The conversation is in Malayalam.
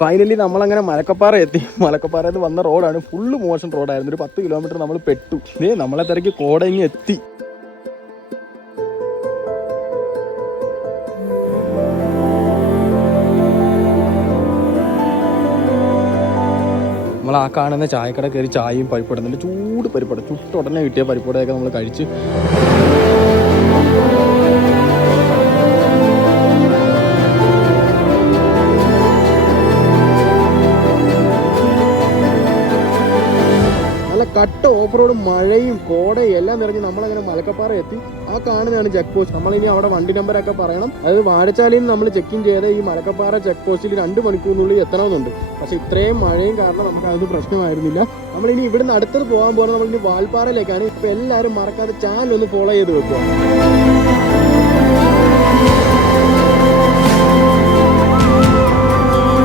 ഫൈനലി നമ്മളങ്ങനെ മലക്കപ്പാറ എത്തി. മലക്കപ്പാറയിൽ നിന്ന് വന്ന റോഡാണ്, ഫുള്ള് മോശം റോഡായിരുന്നു. ഒരു 10 കിലോമീറ്റർ നമ്മൾ പെട്ടു. നമ്മളെ തിരക്ക് കോടങ്ങി എത്തി. നമ്മൾ ആ കാണുന്ന ചായക്കട കയറി ചായയും പരിപ്പട, ചൂട് പരിപ്പട, ചുട്ട് ഉടനെ കിട്ടിയ പരിപ്പടയൊക്കെ നമ്മൾ കഴിച്ച് കട്ട ഓഫ് റോഡ്, മഴയും കോടയും എല്ലാം നിറഞ്ഞ് നമ്മളങ്ങനെ മലക്കപ്പാറ എത്തി. ആ കാണുന്നതാണ് ചെക്ക് പോസ്റ്റ്. നമ്മളിനി അവിടെ വണ്ടി നമ്പറൊക്കെ പറയണം. അതായത് വാഴച്ചാലിയിൽ നിന്ന് നമ്മൾ ചെക്ക് ഇൻ ചെയ്ത് ഈ മലക്കപ്പാറ ചെക്ക് പോസ്റ്റിൽ 2 മണിക്കൂറിനുള്ളിൽ എത്തണമെന്നുണ്ട്. പക്ഷെ ഇത്രയും മഴയും കാരണം നമുക്ക് അതൊന്നും പ്രശ്നമായിരുന്നില്ല. നമ്മളിനി ഇവിടുന്ന് അടുത്തത് പോകാൻ പോകുന്നത് നമ്മളിനി വാൽപ്പാറയിലേക്കാണ്. ഇപ്പം എല്ലാവരും മറക്കാതെ ചാനൽ ഒന്ന് ഫോളോ ചെയ്ത് വെക്കുക.